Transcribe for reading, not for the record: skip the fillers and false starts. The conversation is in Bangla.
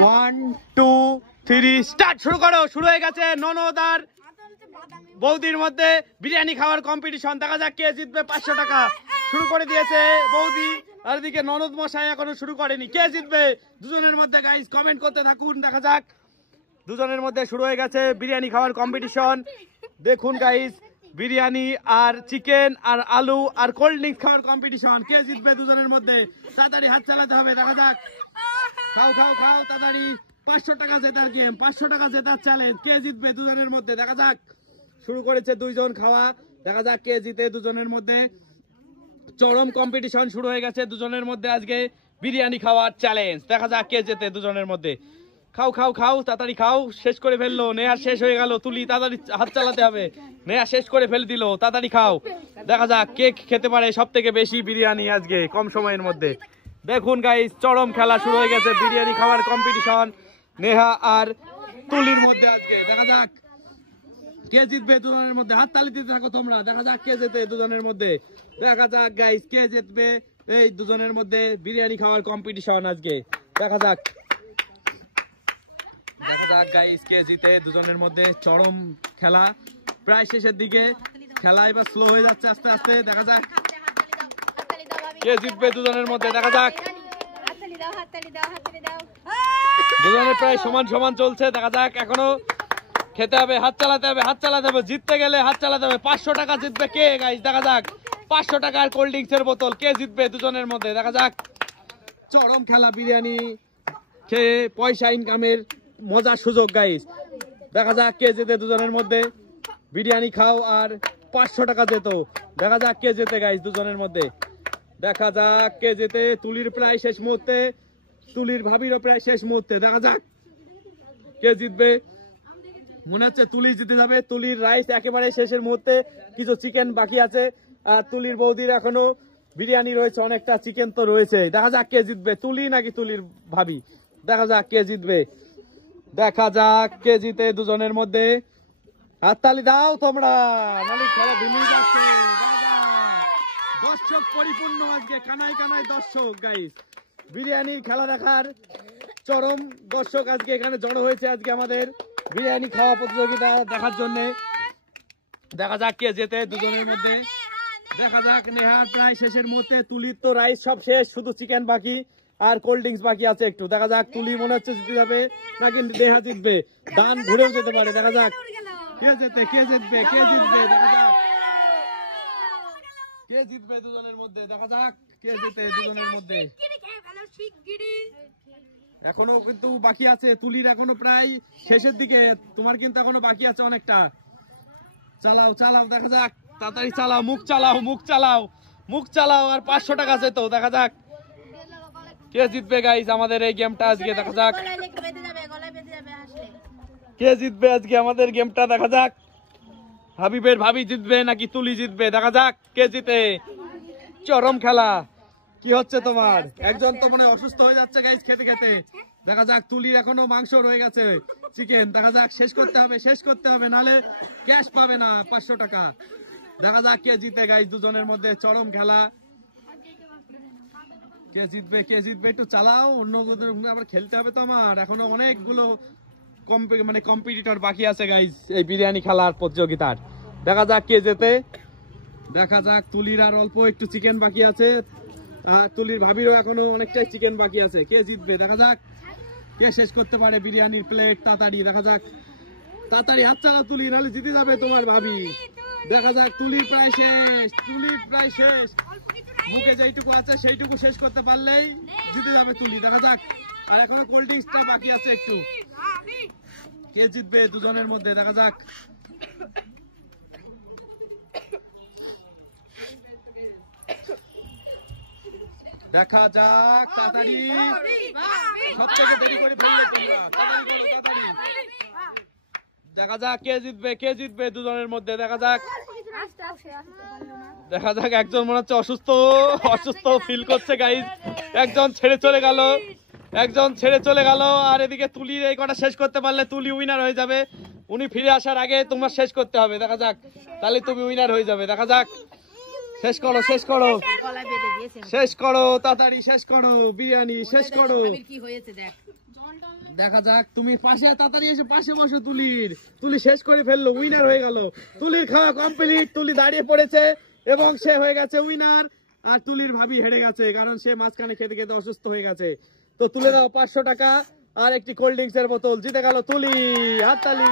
1 2 3 স্টার্ট। শুরু করো। শুরু হয়ে গেছে ননদ আর বৌদির মধ্যে বিরিয়ানি খাওয়ার কম্পিটিশন। দেখা যাক কে জিতবে 500 টাকা। শুরু করে দিয়েছে বৌদি, আর এদিকে ননদ মশাই এখনো শুরু করেনি। কে জিতবে দুজনের মধ্যে গাইস কমেন্ট করতে থাকুন। দেখা যাক দুজনের মধ্যে শুরু হয়ে গেছে বিরিয়ানি খাওয়ার কম্পিটিশন। দেখুন গাইস, বিরিয়ানি আর চিকেন আর আলু আর কোল্ড ড্রিঙ্কস খাওয়ার কম্পিটিশন। কে জিতবে দুজনের মধ্যে? তাড়াতাড়ি হাত চালাতে হবে। দেখা যাক। খাও খাও খাও তাড়াতাড়ি। 500 টাকা জেতার গেম, 500 টাকা জেতার চ্যালেঞ্জ। কে জিতবে দুজনের মধ্যে? দেখা যাক। শুরু করেছে দুইজন খাওয়া। দেখা যাক কে জিতে দুজনের মধ্যে। চরম কম্পিটিশন শুরু হয়ে গেছে দুজনের মধ্যে আজকে বিরিয়ানি খাওয়ার চ্যালেঞ্জ। দেখা যাক কে জেতে দুজনের মধ্যে। খাও খাও খাও তাড়াতাড়ি খাও। শেষ করে ফেললো নেহা, শেষ হয়ে গেল। তুলি তাড়াতাড়ি হাত চালাতে হবে। নেহা শেষ করে ফেল দিল। তাড়াতাড়ি খাও। দেখা যাক কে খেতে পারে সব থেকে বেশি বিরিয়ানি আজকে কম সময়ের মধ্যে। দেখুন গাইস, চরম খেলা শুরু হয়ে গেছে বিরিয়ানি খাওয়ার কম্পিটিশন নেহা আর তুলির মধ্যে আজকে। দেখা যাক কে জিতবে দুজনের মধ্যে। হাত তালি দিতে থাকো তোমরা। দেখা যাক কে জেতে দুজনের মধ্যে। দেখা যাক গাইস কে জিতবে এই দুজনের মধ্যে বিরিয়ানি খাওয়ার কম্পিটিশন আজকে। দেখা যাক। দেখা যাক গাইস কে জিতে দুজনের মধ্যে। চরম খেলা প্রায় শেষের দিকে। খেলা এবার স্লো হয়ে যাচ্ছে আস্তে আস্তে। দেখা যাক কে জিতবে দুজনের মধ্যে। দেখা যাক। দুজনের প্রায় সমান সমান চলছে। দেখা যাক। এখনো খেতে হবে, হাত চালাতে হবে, হাত চালাতে হবে। জিততে গেলে হাত চালাতে হবে। 500 টাকা জিতবে কে গাইস? দেখা যাক। 500 টাকার কোল্ড ড্রিঙ্কস এর বোতল কে জিতবে দুজনের মধ্যে? দেখা যাক। চরম খেলা বিরিয়ানি খেয়ে পয়সা ইনকামের মজার সুযোগ গাইস। দেখা যাক কে জেতে দুজনের মধ্যে। বিরিয়ানি খাও আর 500 টাকা যেত। দেখা যাক কে জেতে গাইস দুজনের মধ্যে। দেখা যাক কে জেতে। তুলির প্রায় শেষ মুহূর্তে, তুলির ভাবিরও প্রায় শেষ মুহূর্তে। দেখা যাক কে জিতবে। মনে হচ্ছে তুলি জিতে যাবে। তুলির রাইস একেবারে শেষের মুহূর্তে, কিছু চিকেন বাকি আছে। আর তুলির বৌদির এখনো বিরিয়ানি রয়েছে, অনেকটা চিকেন তো রয়েছে। দেখা যাক কে জিতবে, তুলি নাকি তুলির ভাবি। দেখা যাক কে জিতবে। দেখা যাক কে জিতে দুজনের মধ্যে। হাততালি দাও তোমরা, নালে খেলা ভেঙে যাচ্ছে। দর্শক পরিপূর্ণ আজকে, কানায় কানায় দর্শক গাইস। বিরিয়ানির খেলা দেখার চরম দর্শক আজকে এখানে জড়ো হয়েছে আজকে আমাদের বিরিয়ানি খাওয়া প্রতিযোগিতা দেখার জন্য। দেখা যাক কে জেতে দুজনের মধ্যে। দেখা যাক। নেহার প্রায় শেষের মুহূর্তে, তুলির তো রাইস সব শেষ, শুধু চিকেন বাকি আর কোল্ড ড্রিঙ্কস বাকি আছে একটু। দেখা যাক তুলি মনে হচ্ছে জিতে যাবে নাকি নেহা জিতবে। দান ঘুরেও যেতে পারে। দেখা যাক কে জেতে, কে জিতবে, কে জিতবে। দেখা যাক কে জিতবে দুজনের মধ্যে। দেখা যাক কে জিতে দুজনের মধ্যে। এখনো কিন্তু বাকি আছে তুলির, এখনো প্রায় শেষের দিকে। তোমার কিন্তু এখনো বাকি আছে অনেকটা। চালাও চালাও। দেখা যাক তাড়াতাড়ি চালাও। মুখ চালাও, মুখ চালাও, মুখ চালাও। আর 500 টাকা যেত। দেখা যাক কে জিতবে গাইস আমাদের এই গেমটা আজকে। দেখা যাক কে জিতবে আজকে আমাদের গেমটা। দেখা যাক হাবিবের ভাবি জিতবে নাকি তুলি জিতবে। দেখা যাক কে জিতে। চরম খেলা। কি হচ্ছে তোমার? একজন তো মনে অসুস্থ হয়ে যাচ্ছে গাইস খেতে খেতে। দেখা যাক তুলির এখনো মাংস রয়ে গেছে, চিকেন। দেখা যাক শেষ করতে হবে, শেষ করতে হবে, নালে ক্যাশ পাবে না 500 টাকা। দেখা যাক কে জিতে গাইস দুজনের মধ্যে। চরম খেলা। কে জিতবে, কে জিতবে। একটু চালাও, অন্য আবার খেলতে হবে তো আমার। এখনো অনেকগুলো কম্পিটিটর বাকি আছে গাইস এই বিরিয়ানি খেলার প্রতিযোগিতার। দেখা যাক কে জেতে। দেখা যাক তুলির আর অল্প একটু চিকেন বাকি আছে। তুলির ভাবিরও এখনো অনেকটাই চিকেন বাকি আছে। কে জিতবে? দেখা যাক কে শেষ করতে পারে বিরিয়ানির প্লেট তাড়াতাড়ি। দেখা যাক তাড়াতাড়ি হাত চালা তুলি, নাহলে জিতে যাবে তোমার ভাবি। দেখা যাক তুলির প্রায় শেষ, তুলির প্রায় শেষ। মুখে যেইটুকু আছে সেইটুকু শেষ করতে পারলেই জিতে যাবে তুলি। দেখা যাক। আর এখনো কোল্ড ড্রিঙ্কসটা বাকি আছে একটু। কে জিতবে দুজনের মধ্যে? দেখা যাক। দেখা যাক তাড়াতাড়ি। সব থেকে দেরি করে ফেললে তোমরা। তাড়াতাড়ি করো, তাড়াতাড়ি। দেখা যাক কে জিতবে, কে জিতবে দুজনের মধ্যে। দেখা যাক। দেখা যাক। একজন মনে হচ্ছে অসুস্থ, অসুস্থ ফিল করছে গাইজ। একজন ছেড়ে চলে গেল, একজন ছেড়ে চলে গেল। আর এদিকে তুলি এই কটা শেষ করতে পারলে তুলি উইনার হয়ে যাবে। উনি ফিরে আসার আগে তোমার শেষ করতে হবে। দেখা যাক তাহলে তুমি উইনার হয়ে যাবে। দেখা যাক। শেষ করো, শেষ করো, শেষ করো, তাড়াতাড়ি শেষ করো। বিরিয়ানি শেষ করো। দেখা যাক, তুমি পাশে তাড়াতাড়ি এসে পাশে বসো। তুলি শেষ করে ফেললো, উইনার হয়ে গেল। তুলির খাওয়া কমপ্লিট, তুলি দাঁড়িয়ে পড়েছে এবং সে হয়ে গেছে উইনার। আর তুলির ভাবি হেরে গেছে, কারণ সে মাঝখানে খেতে খেতে অসুস্থ হয়ে গেছে। তো তুলে দাও 500 টাকা আর একটি কোল্ড ড্রিঙ্কস এর বোতল। জিতে গেল তুলি, হাততালি।